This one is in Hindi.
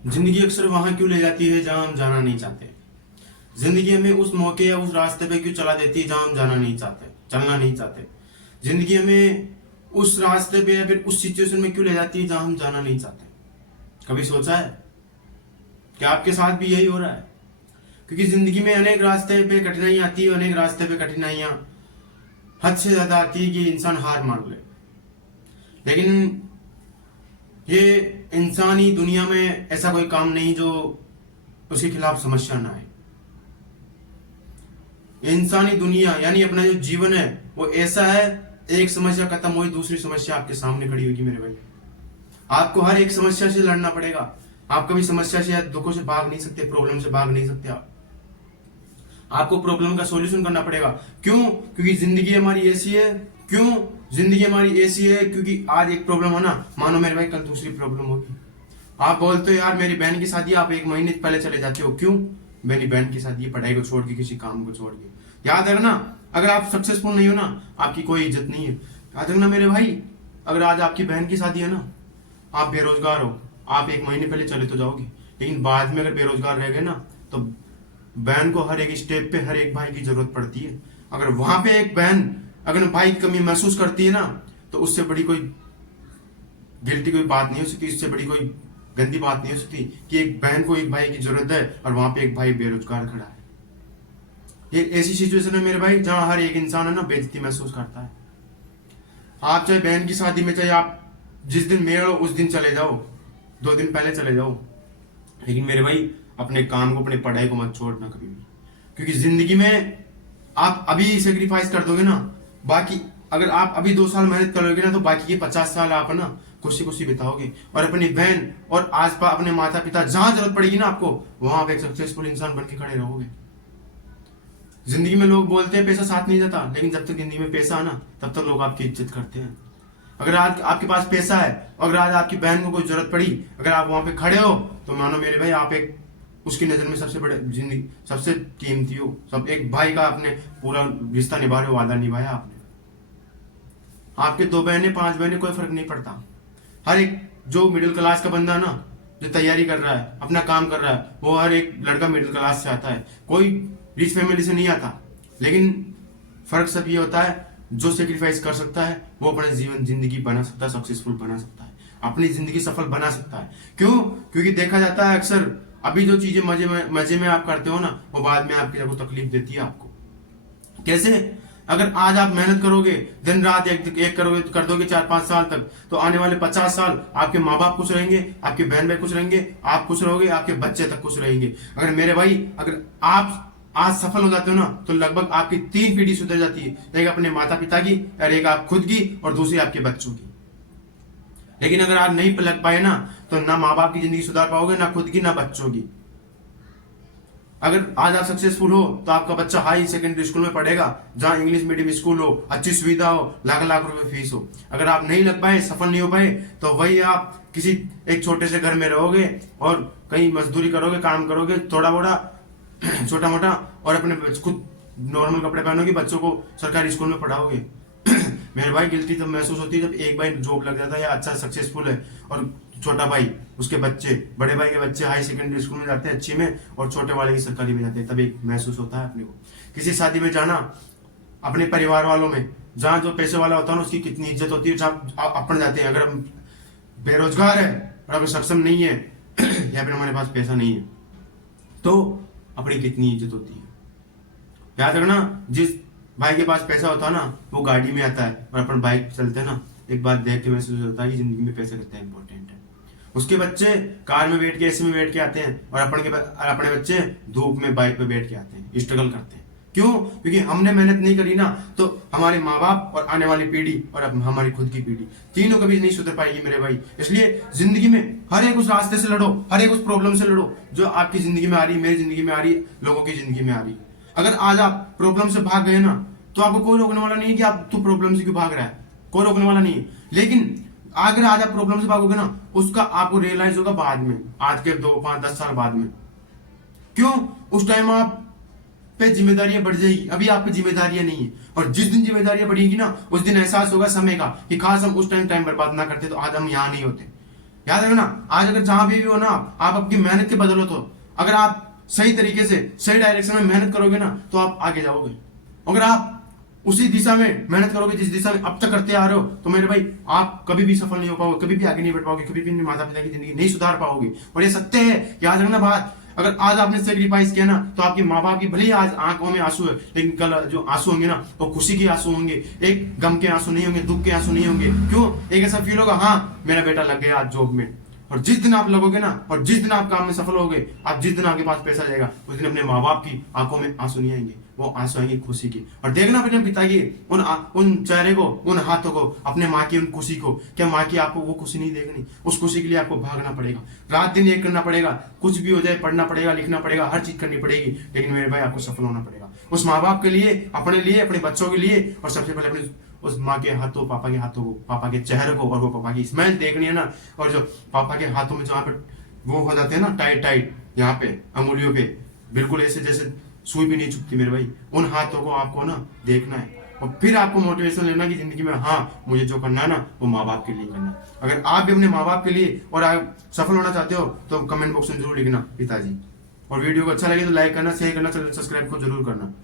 जिंदगी अक्सर वहां क्यों ले जाती है जहां हम जाना नहीं चाहते। जिंदगी हमें उस मौके या उस रास्ते पे क्यों चला देती है जहां हम जाना नहीं चाहते, चलना नहीं चाहते। जिंदगी हमें उस रास्ते पे या फिर उस सिचुएशन में क्यों ले जाती है जहां हम जाना नहीं चाहते। कभी सोचा है कि आपके साथ भी यही हो रहा है? क्योंकि जिंदगी में अनेक रास्ते पे कठिनाई आती है, अनेक रास्ते पे कठिनाइयां हद से ज्यादा आती है कि इंसान हार मान ले। लेकिन ये इंसानी दुनिया में ऐसा कोई काम नहीं जो उसके खिलाफ समस्या ना आए। इंसानी दुनिया यानी अपना जो जीवन है वो ऐसा है, एक समस्या खत्म हुई दूसरी समस्या आपके सामने खड़ी होगी। मेरे भाई, आपको हर एक समस्या से लड़ना पड़ेगा। आप कभी समस्या से या दुखों से भाग नहीं सकते, प्रॉब्लम से भाग नहीं सकते। आपको प्रॉब्लम का सॉल्यूशन करना पड़ेगा। क्यों? क्योंकि जिंदगी हमारी ऐसी है। क्यों जिंदगी हमारी ऐसी है? क्योंकि आज एक प्रॉब्लम है ना, मानो मेरे भाई कल दूसरी प्रॉब्लम होगी। आप बोलते हो यार मेरी बहन की शादी, आप एक महीने पहले चले जाते हो। क्यों? मेरी बहन की शादी, पढ़ाई को छोड़ के, किसी काम को छोड़ के। याद रखना, अगर आप सक्सेसफुल नहीं हो ना, आपकी कोई इज्जत नहीं है। याद रखना मेरे भाई, अगर आज आपकी बहन की शादी है ना, आप बेरोजगार हो, आप एक महीने पहले चले तो जाओगे, लेकिन बाद में अगर बेरोजगार रह गए ना, तो बहन को हर एक स्टेप पे हर एक भाई की जरूरत पड़ती है। अगर वहां पे एक बहन अगर भाई की कमी महसूस करती है ना, तो उससे बड़ी कोई गिल्टी कोई बात नहीं हो सकती, इससे बड़ी कोई गंदी बात नहीं हो सकती कि एक बहन को एक भाई की जरूरत है और वहां पे एक भाई बेरोजगार खड़ा है। ये ऐसी सिचुएशन है मेरे भाई जहां हर एक इंसान है ना बेइज्जती महसूस करता है। आप चाहे बहन की शादी में, चाहे आप जिस दिन मेल हो उस दिन चले जाओ, 2 दिन पहले चले जाओ, लेकिन मेरे भाई अपने काम को, अपने पढ़ाई को मत छोड़ना कभी भी। क्योंकि जिंदगी में आप अभी सेक्रीफाइस कर दोगे ना, बाकी अगर आप अभी 2 साल मेहनत करोगे ना, तो बाकी के 50 साल आप ना खुशी खुशी बिताओगे। और अपनी बहन और आसपास अपने माता पिता जहां जरूरत पड़ेगी ना आपको, वहां आप एक सक्सेसफुल इंसान बन के खड़े रहोगे। जिंदगी में लोग बोलते हैं पैसा साथ नहीं देता, लेकिन जब तक जिंदगी में पैसा है ना, तब तक लोग आपकी इज्जत करते हैं। अगर आज आपके पास पैसा है, अगर आज आपकी बहन को कोई जरूरत पड़ी, अगर आप वहां पे खड़े हो, तो मानो मेरे भाई आप एक उसकी नजर में सबसे बड़े, जिंदगी सबसे कीमती हो। सब एक भाई का आपने पूरा रिश्ता निभा रहे हो, वादा निभाया आपने। आपके 2 बहनें 5 बहनें कोई फर्क नहीं पड़ता। हर एक जो मिडिल क्लास का बंदा ना, जो तैयारी कर रहा है, अपना काम कर रहा है, वो हर एक लड़का मिडिल क्लास से आता है, कोई रिच फैमिली से नहीं आता। लेकिन फर्क सब ये होता है, जो सेक्रीफाइस कर सकता है वो अपने जीवन जिंदगी बना सकता है, सक्सेसफुल बना सकता है, अपनी जिंदगी सफल बना सकता है। क्यों? क्योंकि देखा जाता है अक्सर अभी जो चीजें मजे में आप करते हो ना, वो बाद में आपकी जब तकलीफ देती है आपको। कैसे? अगर आज आप मेहनत करोगे, दिन रात एक करोगे, कर दोगे 4-5 साल तक, तो आने वाले 50 साल आपके माँ बाप खुश रहेंगे, आपके बहन भाई खुश रहेंगे, आप खुश रहोगे, आपके बच्चे तक खुश रहेंगे। अगर मेरे भाई, अगर आप आज सफल हो जाते हो ना, तो लगभग आपकी 3 पीढ़ी सुधर जाती है। एक अपने माता पिता की, और एक आप खुद की, और दूसरी आपके बच्चों की। लेकिन अगर आप नहीं लग पाए ना, तो ना माँ बाप की जिंदगी सुधार पाओगे, ना खुद की, ना बच्चों की। अगर आज आप सक्सेसफुल हो, तो आपका बच्चा हाई सेकेंडरी स्कूल में पढ़ेगा, जहां इंग्लिश मीडियम स्कूल हो, अच्छी सुविधा हो, लाख लाख रुपए फीस हो। अगर आप नहीं लग पाए, सफल नहीं हो पाए, तो वही आप किसी एक छोटे से घर में रहोगे और कहीं मजदूरी करोगे, काम करोगे थोड़ा मोड़ा छोटा मोटा, और अपने खुद नॉर्मल कपड़े पहनोगे, बच्चों को सरकारी स्कूल में पढ़ाओगे। मेरे भाई गिल्टी तब महसूस होती है जब एक भाई जॉब लग जाता है या अच्छा सक्सेसफुल है, और छोटा भाई, उसके बच्चे, बड़े भाई के बच्चे हाई सेकेंडरी स्कूल में जाते हैं अच्छी में, और छोटे वाले की सरकारी में जाते हैं। तब एक महसूस होता है अपने को। किसी शादी में जाना, अपने परिवार वालों में, जहाँ जो पैसे वाला होता है ना, उसकी कितनी इज्जत होती है। जहाँ अपन जाते हैं, अगर हम बेरोजगार है और अगर सक्षम नहीं है या फिर हमारे पास पैसा नहीं है, तो अपनी कितनी इज्जत होती है। याद रखना, जिस भाई के पास पैसा होता है ना, वो गाड़ी में आता है, और अपन बाइक चलते हैं ना, एक बात देख के महसूस होता है कि जिंदगी में पैसा कितना इंपॉर्टेंट है। उसके बच्चे कार में बैठ के, एसी में बैठ के आते हैं, और अपने बच्चे धूप में बाइक पे बैठ के आते हैं, स्ट्रगल करते हैं। क्यों? क्योंकि हमने मेहनत नहीं करी ना, तो हमारे माँ बाप और आने वाली पीढ़ी और अब हमारी खुद की पीढ़ी, तीनों कभी नहीं सुधर पाएगी मेरे भाई। इसलिए जिंदगी में हर एक उस रास्ते से लड़ो, हर एक उस प्रॉब्लम से लड़ो जो आपकी जिंदगी में आ रही, मेरी जिंदगी में आ रही, लोगों की जिंदगी में आ रही। अगर आज आप प्रॉब्लम से भाग गए ना, तो आपको कोई रोकने वाला नहीं है कि आप तू प्रॉब्लम से क्यों भाग रहा है, कोई रोकने वाला नहीं है। लेकिन अगर आज आप प्रॉब्लम से भागोगे ना, उसका आपको रियलाइज होगा बाद में, आज के 2, 5, 10 साल बाद में। क्यों? उस टाइम आप पे जिम्मेदारियां बढ़ जाएगी, अभी आप पे जिम्मेदारियां नहीं है। और जिस दिन जिम्मेदारियां बढ़ेगी ना, उस दिन एहसास होगा समय का कि खास हम उस टाइम बर्बाद ना करते, तो आज हम यहाँ नहीं होते। याद रखना, आज अगर जहां भी हो ना आप आपकी मेहनत की बदौलत हो, अगर आप सही तरीके से सही डायरेक्शन में मेहनत करोगे ना तो आप आगे जाओगे। अगर आप उसी दिशा में मेहनत करोगे जिस दिशा में अब तक करते आ रहे हो, तो मेरे भाई आप कभी भी सफल नहीं हो पाओगे, कभी भी आगे नहीं बढ़ पाओगे, कभी भी माता पिता की जिंदगी नहीं सुधार पाओगे। और ये सत्य है, याद रखना बात। अगर आज आपने सेक्रीफाइस किया ना तो आपके माँ बाप की भले ही आज आंखों में आंसू है, लेकिन कल जो आंसू होंगे ना वो खुशी के आंसू होंगे, एक गम के आंसू नहीं होंगे, दुख के आंसू नहीं होंगे। क्यों? एक ऐसा फील होगा, हाँ मेरा बेटा लग गया आज जॉब में। और जिस दिन आप लगोगे ना और जिस दिन आप काम में सफल होगे, आप जिस दिन आपके पास पैसा जाएगा, उस दिन अपने माँ बाप की आंखों में आंसू नहीं आएंगे, वो आंसू आएंगे खुशी की। और देखना अपने पिता की उन चेहरे को, उन हाथों को, अपने माँ की उन खुशी को। क्या माँ की आपको वो खुशी नहीं देखनी? उस खुशी के लिए आपको भागना पड़ेगा, रात दिन एक करना पड़ेगा, कुछ भी हो जाए पढ़ना पड़ेगा, लिखना पड़ेगा, हर चीज करनी पड़ेगी, लेकिन मेरे भाई आपको सफल होना पड़ेगा उस माँ बाप के लिए, अपने लिए, अपने बच्चों के लिए। और सबसे पहले अपने उस माँ के हाथों, पापा के हाथों को, पापा के चेहरे को, और वो पापा की स्माइल देखनी है ना। और जो पापा के हाथों में जहाँ पे वो हो जाते हैं ना टाइट टाइट, यहाँ पे अंगुलियों पे बिल्कुल ऐसे जैसे सुई भी नहीं चुभती मेरे भाई, उन हाथों को आपको ना देखना है। और फिर आपको मोटिवेशन लेना कि जिंदगी में हाँ मुझे जो करना है ना वो माँ बाप के लिए करना। अगर आप भी अपने माँ बाप के लिए और आप सफल होना चाहते हो तो कमेंट बॉक्स में जरूर लिखना पिताजी। और वीडियो को अच्छा लगे तो लाइक करना, शेयर करना, चैनल सब्सक्राइब को जरूर करना।